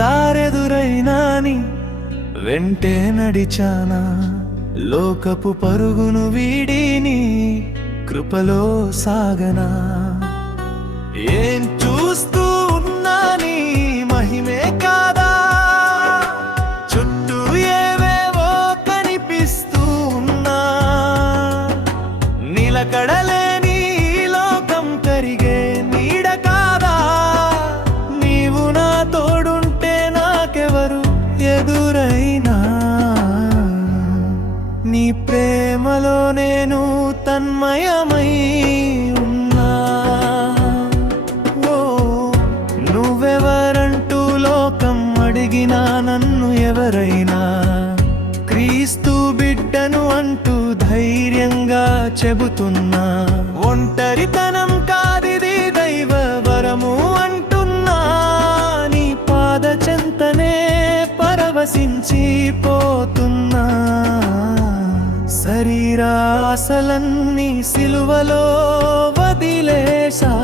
దారెదురైనాని వెంటే నడిచానా, లోకపు పరుగును వీడిని కృపలో సాగనా. ఏం చూస్తూ ఉన్నా నీ మహిమే కాదా, చుట్టూ ఏవేవో కనిపిస్తూ ఉన్నా, నిలకడలేని లోకం కరిగే నీడ కాదా. నీవు నా తోడుంటే నాకెవరు ఎదురైనా, నీ ప్రేమలో నేను తన్మయమై ఉన్నా. ఓ నువ్వెవరంటూ లోకం అడిగినా, నన్ను ఎవరైనా క్రీస్తు బిడ్డను అంటూ ధైర్యంగా చెబుతున్నా. ఒంటరితనం కాదిది దైవ వరము అంటున్నా, నీ పాద చెంతనే పరవశించిపోతున్నా. శరీరాశలన్నీ సిలువలో వదిలేశా,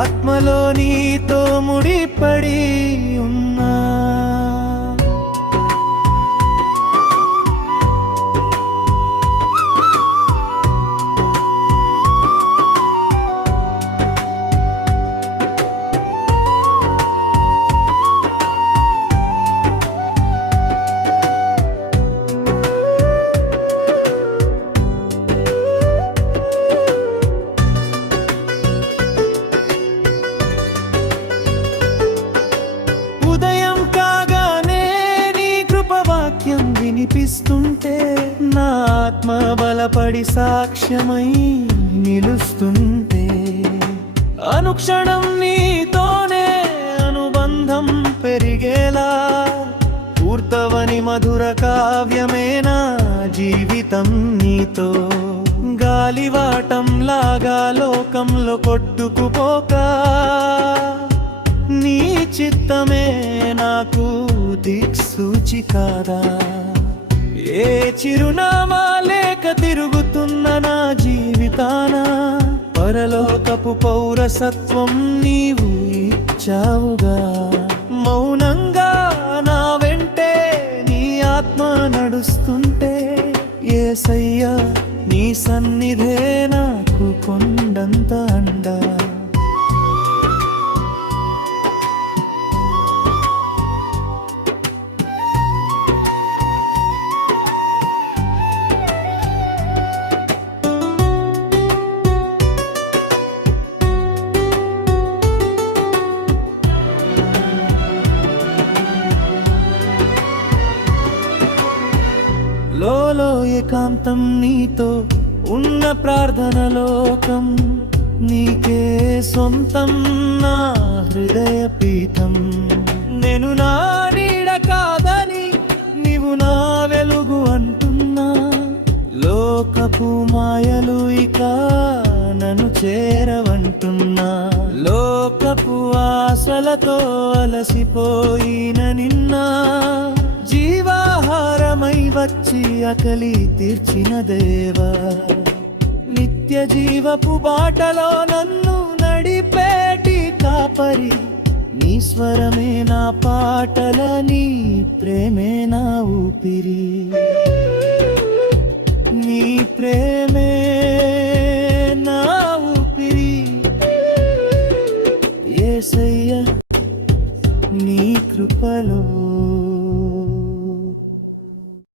ఆత్మలో నీతో ముడిపడి ఉన్నా. వినిపిస్తుంటే నా ఆత్మ బలపడి సాక్ష్యమై నిలుస్తుంటే, అనుక్షణం నీతోనే అనుబంధం పెరిగేలా, పూర్తవని మధుర కావ్యమేనా జీవితం నీతో. గాలివాటంలాగా లోకంలో కొట్టుకుపోక, నీ చిత్తమే నాకు దిక్సూచి కాదా. ఏ చిరునామా లేక తిరుగుతున్న నా జీవితాన, పరలోకపు పౌరసత్వం నీవు ఇచ్చావుగా. మౌనంగా నా వెంటే నీ ఆత్మ నడుస్తుంటే, యేసయ్యా నీ సన్నిధే నాకు కొండంత అండా. లోలో ఏకాంతం నీతో ఉన్న ప్రార్థన లోకం, నీకే సొంతం నా హృదయ పీఠం. నేను నా నీడ కాదని నీవు నా వెలుగు అంటున్నా, లోకపు మాయలు ఇక నన్ను చేరవంటున్నా. లోకపు ఆశలతో అలసిపోయిన నిన్న, జీవాహారమై వచ్చి ఆకలి తీర్చిన దేవా. నిత్య జీవపు బాటలో నన్ను నడిపేటి కాపరి, నీ స్వరమే నా పాటల, నీ ప్రేమే నా ఊపిరి. నీ ప్రేమే నా ఊపిరి, యేసయ్యా నీ కృపలో